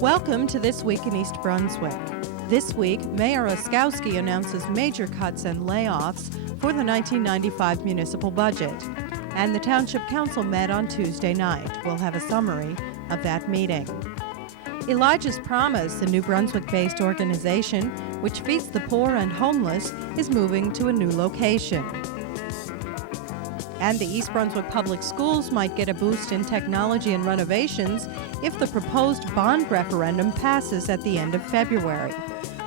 Welcome to This Week in East Brunswick. This week, Mayor Oskowsky announces major cuts and layoffs for the 1995 municipal budget. And the Township Council met on Tuesday night. We'll have a summary of that meeting. Elijah's Promise, a New Brunswick-based organization which feeds the poor and homeless, is moving to a new location. And the East Brunswick Public Schools might get a boost in technology and renovations if the proposed bond referendum passes at the end of February.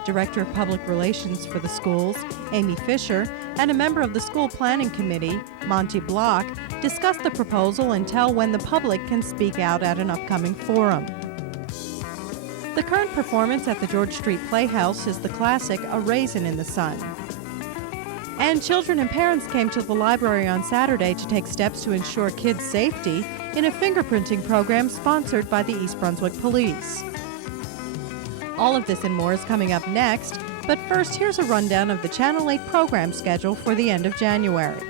Director of Public Relations for the schools, Amy Fisher, and a member of the School Planning Committee, Monty Block, discuss the proposal and tell when the public can speak out at an upcoming forum. The current performance at the George Street Playhouse is the classic A Raisin in the Sun. And children and parents came to the library on Saturday to take steps to ensure kids' safety in a fingerprinting program sponsored by the East Brunswick Police. All of this and more is coming up next, but first here's a rundown of the Channel 8 program schedule for the end of January.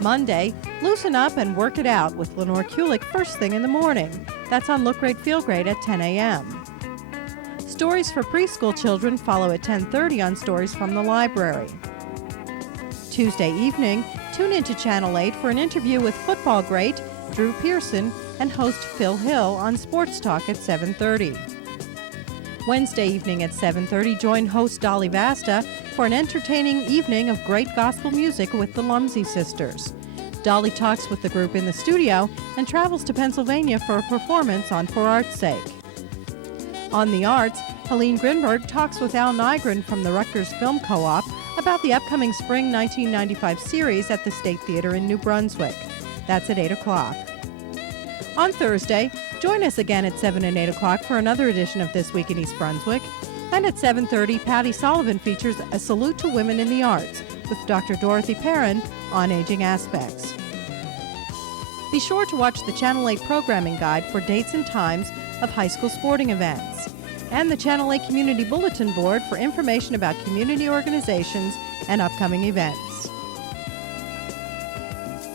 Monday, loosen up and work it out with Lenore Kulik first thing in the morning. That's on Look Great, Feel Great at 10 a.m. Stories for preschool children follow at 10:30 on Stories from the Library. Tuesday evening, tune into Channel 8 for an interview with football great Drew Pearson and host Phil Hill on Sports Talk at 7:30. Wednesday evening at 7:30, join host Dolly Vasta for an entertaining evening of great gospel music with the Lumsey Sisters. Dolly talks with the group in the studio and travels to Pennsylvania for a performance on For Art's Sake. On the arts, Helene Grinberg talks with Al Nygren from the Rutgers Film Co-op about the upcoming spring 1995 series at the State Theater in New Brunswick. That's at 8 o'clock. On Thursday, join us again at 7 and 8 o'clock for another edition of This Week in East Brunswick. And at 7:30, Patty Sullivan features A Salute to Women in the Arts with Dr. Dorothy Perrin on aging aspects. Be sure to watch the Channel 8 programming guide for dates and times of high school sporting events, and the Channel 8 Community Bulletin Board for information about community organizations and upcoming events.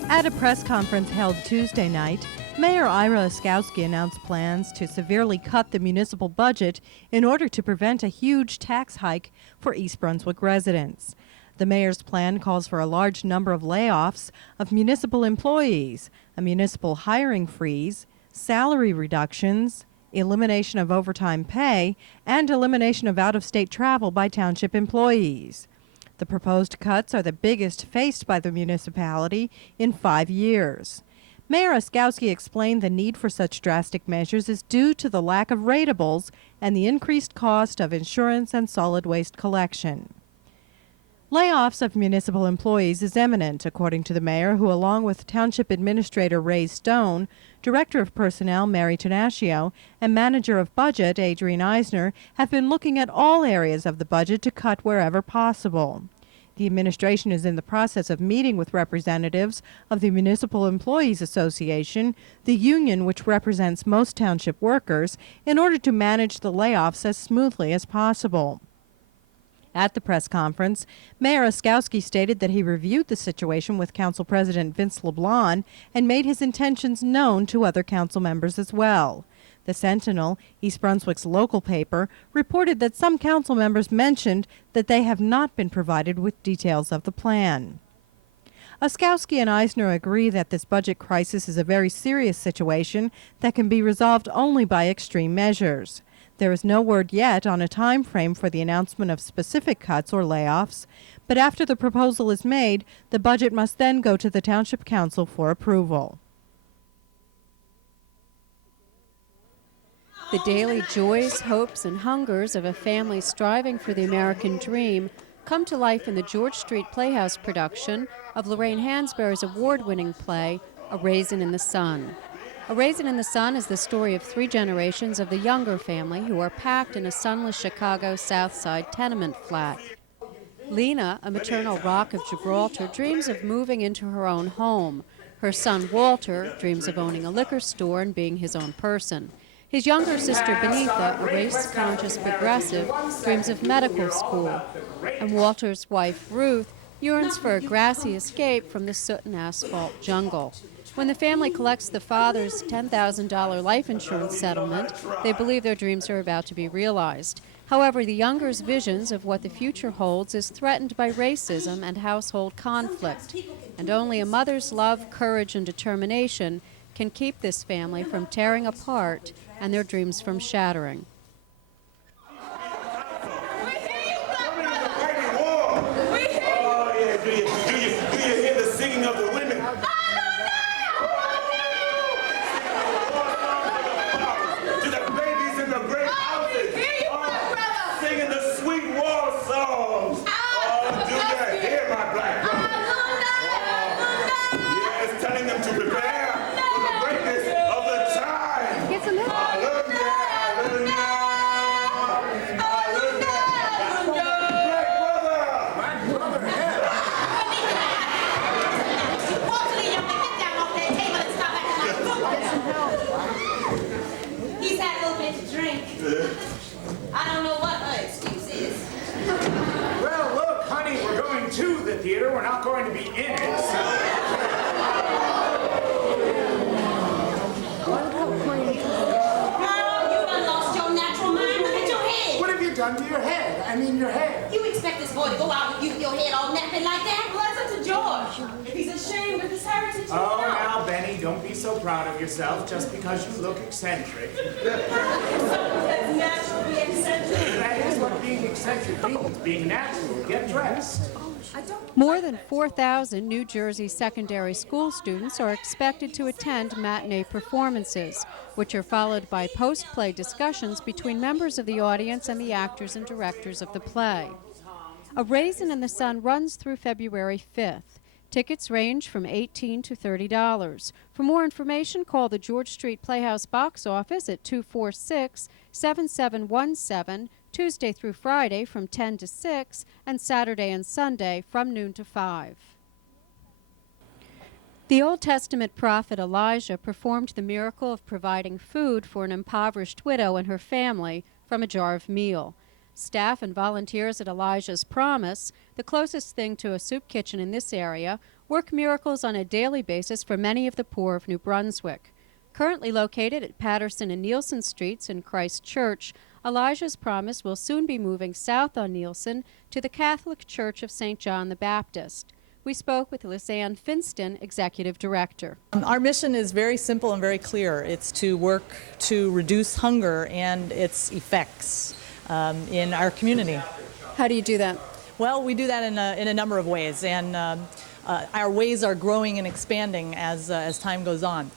At a press conference held Tuesday night, Mayor Ira Oskowsky announced plans to severely cut the municipal budget in order to prevent a huge tax hike for East Brunswick residents. The mayor's plan calls for a large number of layoffs of municipal employees, a municipal hiring freeze, salary reductions, elimination of overtime pay, and elimination of out-of-state travel by township employees. The proposed cuts are the biggest faced by the municipality in 5 years. Mayor Oskowsky explained the need for such drastic measures is due to the lack of ratables and the increased cost of insurance and solid waste collection. Layoffs of municipal employees is imminent, according to the mayor, who, along with Township Administrator Ray Stone, Director of Personnel Mary Tenaccio, and Manager of Budget Adrian Eisner, have been looking at all areas of the budget to cut wherever possible. The administration is in the process of meeting with representatives of the Municipal Employees Association, the union which represents most township workers, in order to manage the layoffs as smoothly as possible. At the press conference, Mayor Oskowsky stated that he reviewed the situation with Council President Vince LeBlanc and made his intentions known to other council members as well. The Sentinel, East Brunswick's local paper, reported that some council members mentioned that they have not been provided with details of the plan. Oskowsky and Eisner agree that this budget crisis is a very serious situation that can be resolved only by extreme measures. There is no word yet on a time frame for the announcement of specific cuts or layoffs, but after the proposal is made, the budget must then go to the Township Council for approval. The daily joys, hopes, and hungers of a family striving for the American dream come to life in the George Street Playhouse production of Lorraine Hansberry's award-winning play, A Raisin in the Sun. A Raisin in the Sun is the story of 3 generations of the Younger family who are packed in a sunless Chicago South Side tenement flat. Lena, a maternal rock of Gibraltar, dreams of moving into her own home. Her son Walter dreams of owning a liquor store and being his own person. His younger sister Benitha, a race-conscious progressive, dreams of medical school. And Walter's wife Ruth yearns for a grassy escape from the soot and asphalt jungle. When the family collects the father's $10,000 life insurance settlement, they believe their dreams are about to be realized. However, the younger's visions of what the future holds is threatened by racism and household conflict, and only a mother's love, courage, and determination can keep this family from tearing apart and their dreams from shattering. I don't know what her excuse is. Well, look, honey, we're going to the theater. We're not going to be in it. You done lost your natural mind. Look at your head. What have you done to your head? I mean, your hair. You expect this boy to go out with you with your head all nappy like that? Well, that's up to George. If he's ashamed of his heritage, Oh, now, Benny, don't be so proud of yourself just because you look eccentric. That's natural to be eccentric. That is what being eccentric means, being natural. Get dressed. More than 4,000 New Jersey secondary school students are expected to attend matinee performances, which are followed by post-play discussions between members of the audience and the actors and directors of the play. A Raisin in the Sun runs through February 5th. Tickets range from $18 to $30. For more information, call the George Street Playhouse box office at 246-7717, Tuesday through Friday from 10 to 6, and Saturday and Sunday from noon to 5. The Old Testament prophet Elijah performed the miracle of providing food for an impoverished widow and her family from a jar of meal. Staff and volunteers at Elijah's Promise, the closest thing to a soup kitchen in this area, work miracles on a daily basis for many of the poor of New Brunswick. Currently located at Patterson and Nielsen Streets in Christ Church, Elijah's Promise will soon be moving south on Nielsen to the Catholic Church of St. John the Baptist. We spoke with Lisanne Finston, Executive Director. Our mission is very simple and very clear. It's to work to reduce hunger and its effects in our community. How do you do that? Well, we do that in a number of ways, and our ways are growing and expanding as time goes on.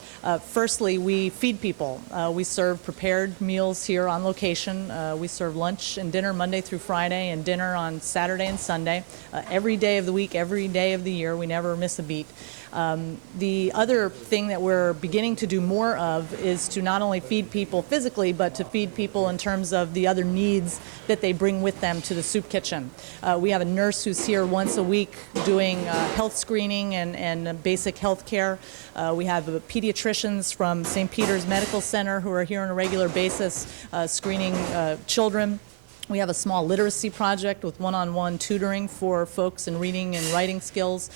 Firstly, we feed people. We serve prepared meals here on location. We serve lunch and dinner Monday through Friday and dinner on Saturday and Sunday. Every day of the week, every day of the year, we never miss a beat. The other thing that we're beginning to do more of is to not only feed people physically, but to feed people in terms of the other needs that they bring with them to the soup kitchen. We have a nurse who's here once a week doing health screening and basic health care. We have pediatricians from St. Peter's Medical Center who are here on a regular basis screening children. We have a small literacy project with one-on-one tutoring for folks in reading and writing skills.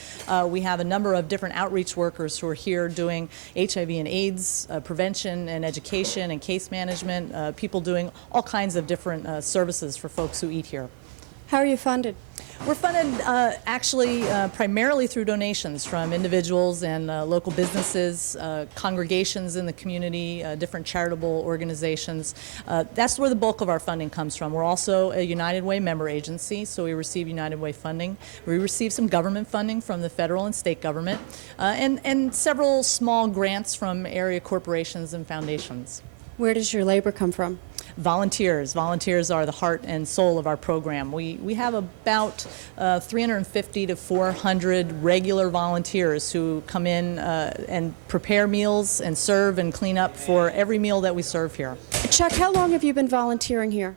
We have a number of different outreach workers who are here doing HIV and AIDS prevention and education and case management, people doing all kinds of different services for folks who eat here. How are you funded? We're funded actually primarily through donations from individuals and local businesses, congregations in the community, different charitable organizations. That's where the bulk of our funding comes from. We're also a United Way member agency, so we receive United Way funding. We receive some government funding from the federal and state government, and several small grants from area corporations and foundations. Where does your labor come from? Volunteers. Volunteers are the heart and soul of our program. We have about 350 to 400 regular volunteers who come in and prepare meals and serve and clean up for every meal that we serve here. Chuck, how long have you been volunteering here?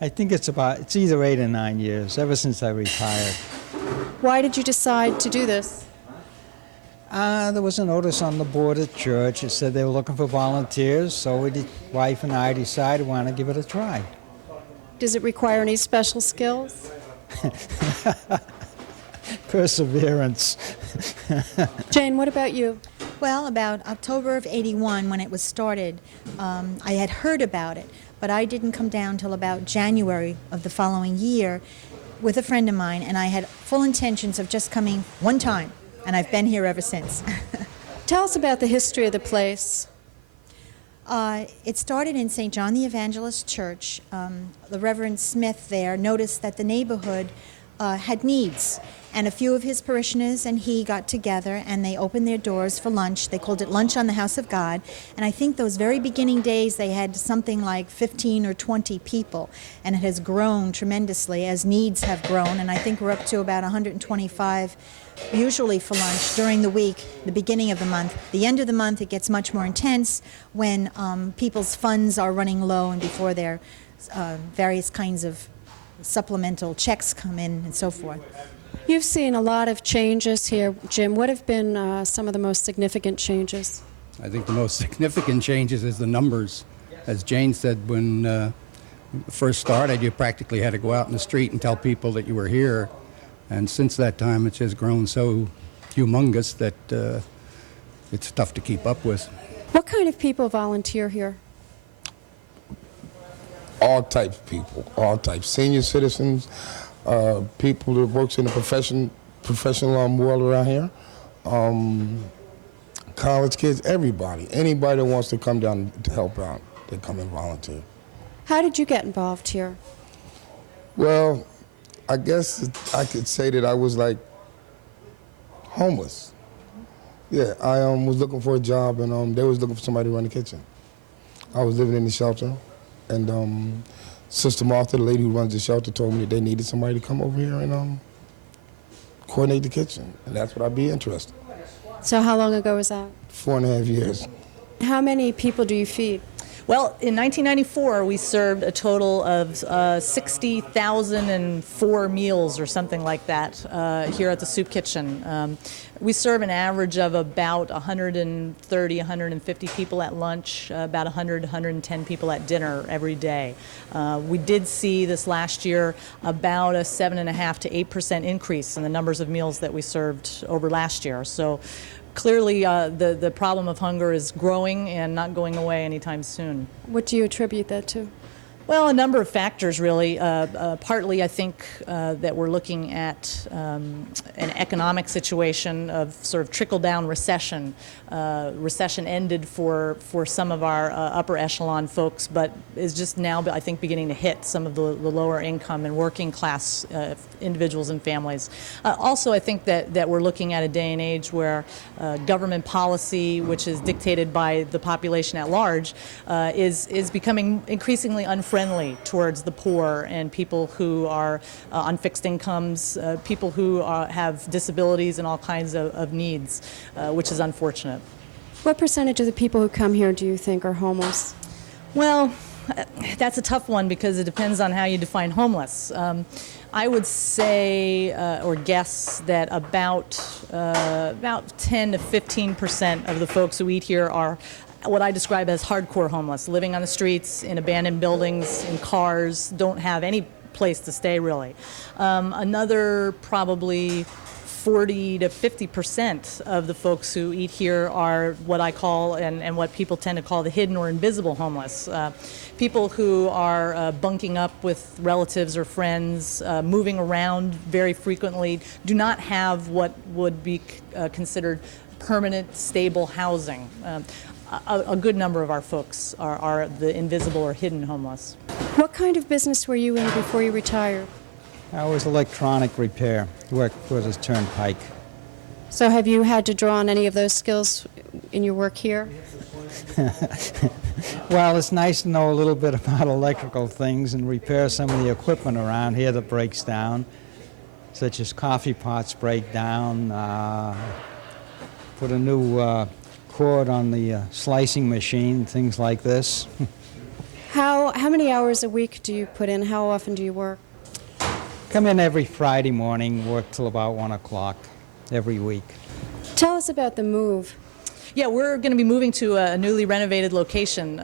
I think it's either 8 or 9 years, ever since I retired. Why did you decide to do this? There was a notice on the board at church. It said they were looking for volunteers, so wife and I decided we want to give it a try. Does it require any special skills? Perseverance. Jane, what about you? Well, about October of '81, when it was started, I had heard about it, but I didn't come down till about January of the following year with a friend of mine, and I had full intentions of just coming one time, and I've been here ever since. Tell us about the history of the place. It started in St. John the Evangelist Church. The Reverend Smith there noticed that the neighborhood had needs, and a few of his parishioners and he got together and they opened their doors for lunch. They called it Lunch on the House of God, and I think those very beginning days they had something like 15 or 20 people, and it has grown tremendously as needs have grown, and I think we're up to about 125 usually for lunch during the week, the beginning of the month. The end of the month, it gets much more intense when people's funds are running low and before their various kinds of supplemental checks come in and so forth. You've seen a lot of changes here, Jim. What have been some of the most significant changes? I think the most significant changes is the numbers. As Jane said, when first started, you practically had to go out in the street and tell people that you were here. And since that time, it's just grown so humongous that it's tough to keep up with. What kind of people volunteer here? All types of people, all types. Senior citizens, people that works in the professional world around here, college kids, everybody. Anybody that wants to come down to help out, they come and volunteer. How did you get involved here? Well, I guess I could say that I was like homeless. Yeah, I was looking for a job, and they was looking for somebody to run the kitchen. I was living in the shelter, and Sister Martha, the lady who runs the shelter, told me that they needed somebody to come over here and coordinate the kitchen, and that's what I'd be interested. So how long ago was that? 4.5 years. How many people do you feed? Well, in 1994, we served a total of 60,004 meals or something like that here at the Soup Kitchen. We serve an average of about 130, 150 people at lunch, about 100, 110 people at dinner every day. We did see this last year about a 7.5% to 8% increase in the numbers of meals that we served over last year. So clearly, the problem of hunger is growing and not going away anytime soon. What do you attribute that to? Well, a number of factors, really. Partly, I think that we're looking at an economic situation of sort of trickle-down recession. Recession ended for some of our upper echelon folks, but is just now, I think, beginning to hit some of the lower income and working class individuals and families. Also, I think that we're looking at a day and age where government policy, which is dictated by the population at large, is becoming increasingly unfriendly towards the poor and people who are on fixed incomes, people who have disabilities and all kinds of needs, which is unfortunate. What percentage of the people who come here do you think are homeless? Well, that's a tough one because it depends on how you define homeless. I would say or guess that about 10 to 15% of the folks who eat here are what I describe as hardcore homeless, living on the streets, in abandoned buildings, in cars, don't have any place to stay really. Another probably 40 to 50% of the folks who eat here are what I call, and what people tend to call, the hidden or invisible homeless. People who are bunking up with relatives or friends, moving around very frequently, do not have what would be considered permanent, stable housing. A good number of our folks are the invisible or hidden homeless. What kind of business were you in before you retired? I was electronic repair, worked for the Turnpike. So have you had to draw on any of those skills in your work here? Well, it's nice to know a little bit about electrical things and repair some of the equipment around here that breaks down, such as coffee pots break down, put a new cord on the slicing machine, things like this. How many hours a week do you put in? How often do you work? Come in every Friday morning, work till about 1 o'clock every week. Tell us about the move. Yeah, we're going to be moving to a newly renovated location,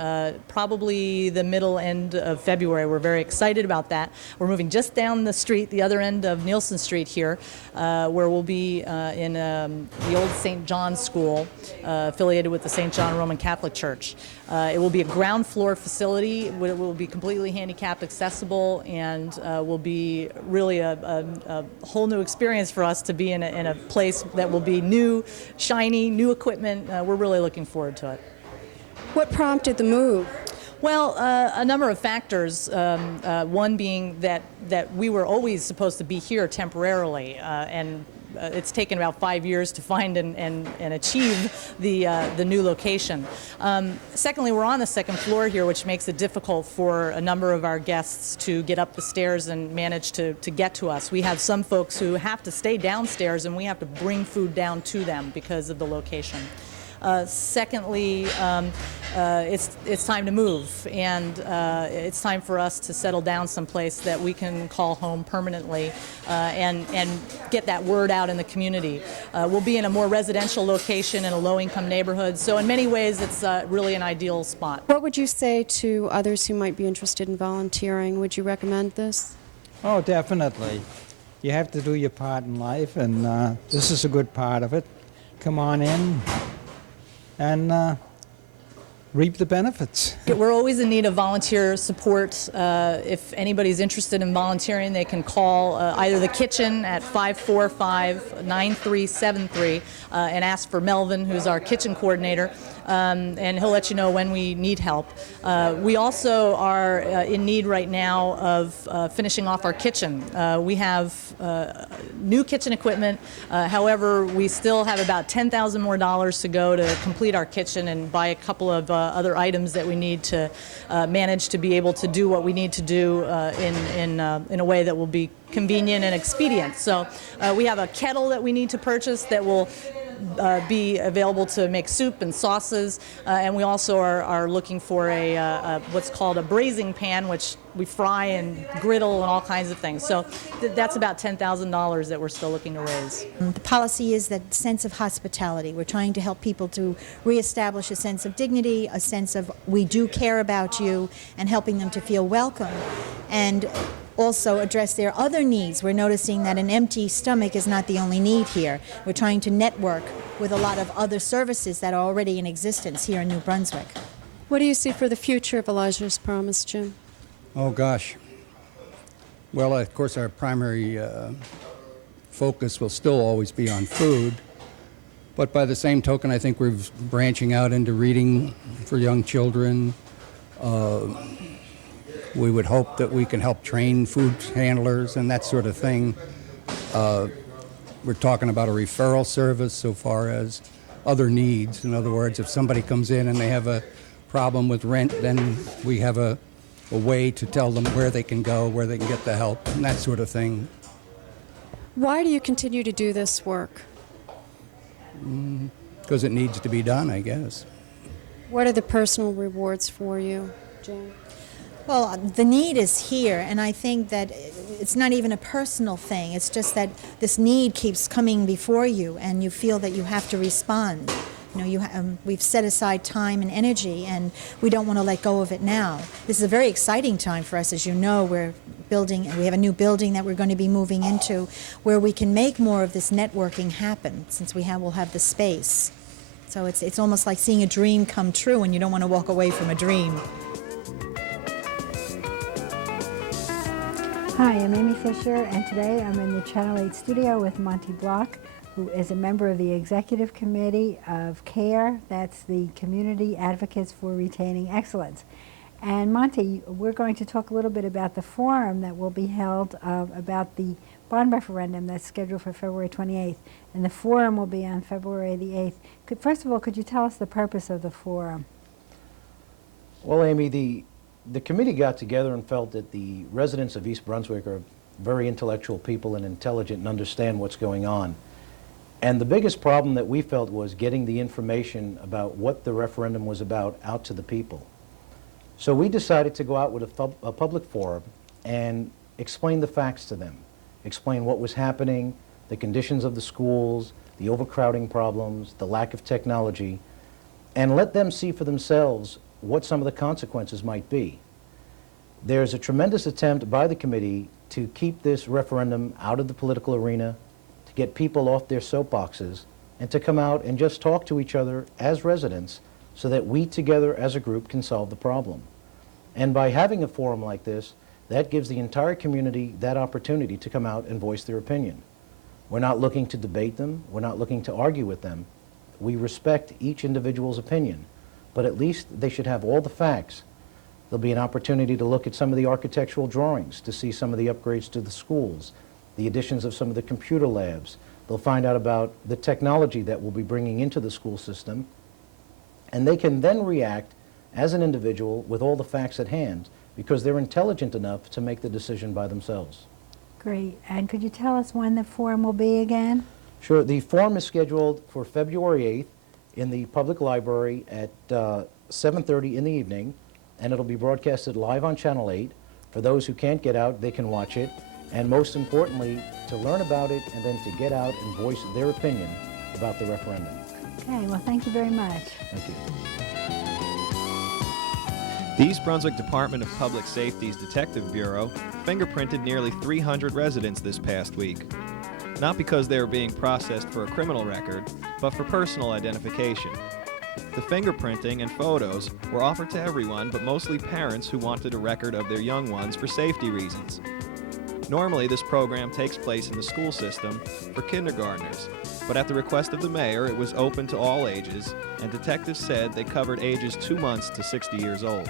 probably the middle end of February. We're very excited about that. We're moving just down the street, the other end of Nielsen Street here, where we'll be in the old St. John's School, affiliated with the St. John Roman Catholic Church. It will be a ground floor facility. It will be completely handicapped accessible, and will be really a whole new experience for us to be in a place that will be new, shiny, new equipment. We're really looking forward to it. What prompted the move? Well, a number of factors. One being that we were always supposed to be here temporarily, and it's taken about 5 years to find and achieve the new location. Secondly, we're on the second floor here, which makes it difficult for a number of our guests to get up the stairs and manage to get to us. We have some folks who have to stay downstairs, and we have to bring food down to them because of the location. Secondly, it's time to move, and it's time for us to settle down someplace that we can call home permanently, and get that word out in the community. We'll be in a more residential location in a low-income neighborhood, so in many ways it's really an ideal spot. What would you say to others who might be interested in volunteering? Would you recommend this? Oh, definitely. You have to do your part in life, and this is a good part of it. Come on in and reap the benefits. We're always in need of volunteer support. If anybody's interested in volunteering, they can call either the kitchen at 545-9373 and ask for Melvin, who's our kitchen coordinator, and he'll let you know when we need help. We also are in need right now of finishing off our kitchen. We have new kitchen equipment. However, we still have about $10,000 more to go to complete our kitchen and buy a couple of other items that we need to manage to be able to do what we need to do in a way that will be convenient and expedient. So we have a kettle that we need to purchase that will be available to make soup and sauces, and we also are looking for a what's called a braising pan, which we fry and griddle and all kinds of things. So that's about $10,000 that we're still looking to raise. The policy is that sense of hospitality. We're trying to help people to reestablish a sense of dignity, a sense of we do care about you, and helping them to feel welcome. And also address their other needs. We're noticing that an empty stomach is not the only need here. We're trying to network with a lot of other services that are already in existence here in New Brunswick. What do you see for the future of Elijah's Promise, Jim? Oh, gosh. Well, of course, our primary focus will still always be on food. But by the same token, I think we're branching out into reading for young children. We would hope that we can help train food handlers and that sort of thing. We're talking about a referral service so far as other needs. In other words, if somebody comes in and they have a problem with rent, then we have a way to tell them where they can go, where they can get the help, and that sort of thing. Why do you continue to do this work? Because it needs to be done, I guess. What are the personal rewards for you, Jane? Well, the need is here, and I think that it's not even a personal thing. It's just that this need keeps coming before you, and you feel that you have to respond. You know, we've set aside time and energy, and we don't want to let go of it now. This is a very exciting time for us. As you know, we have a new building that we're going to be moving into, where we can make more of this networking happen, since we'll have the space. So it's almost like seeing a dream come true, and you don't want to walk away from a dream. Hi, I'm Amy Fisher, and today I'm in the Channel 8 studio with Monty Block, who is a member of the Executive Committee of CARE, that's the Community Advocates for Retaining Excellence. And Monty, we're going to talk a little bit about the forum that will be held about the bond referendum that's scheduled for February 28th, and the forum will be on February the 8th. First of all, could you tell us the purpose of the forum? Well, Amy, the committee got together and felt that the residents of East Brunswick are very intellectual people and intelligent and understand what's going on. And the biggest problem that we felt was getting the information about what the referendum was about out to the people. So we decided to go out with a public forum and explain the facts to them, explain what was happening, the conditions of the schools, the overcrowding problems, the lack of technology, and let them see for themselves what some of the consequences might be. There's a tremendous attempt by the committee to keep this referendum out of the political arena, to get people off their soapboxes, and to come out and just talk to each other as residents so that we together as a group can solve the problem. And by having a forum like this, that gives the entire community that opportunity to come out and voice their opinion. We're not looking to debate them, we're not looking to argue with them. We respect each individual's opinion, but at least they should have all the facts. There'll be an opportunity to look at some of the architectural drawings, to see some of the upgrades to the schools, the additions of some of the computer labs. They'll find out about the technology that we'll be bringing into the school system, and they can then react as an individual with all the facts at hand because they're intelligent enough to make the decision by themselves. Great. And could you tell us when the forum will be again? Sure. The forum is scheduled for February 8th in the public library at 7:30 in the evening, and it'll be broadcasted live on Channel 8. For those who can't get out, they can watch it. And most importantly, to learn about it and then to get out and voice their opinion about the referendum. Okay, well, thank you very much. Thank you. The East Brunswick Department of Public Safety's Detective Bureau fingerprinted nearly 300 residents this past week. Not because they were being processed for a criminal record, but for personal identification. The fingerprinting and photos were offered to everyone, but mostly parents who wanted a record of their young ones for safety reasons. Normally, this program takes place in the school system for kindergartners, but at the request of the mayor, it was open to all ages, and detectives said they covered ages 2 months to 60 years old.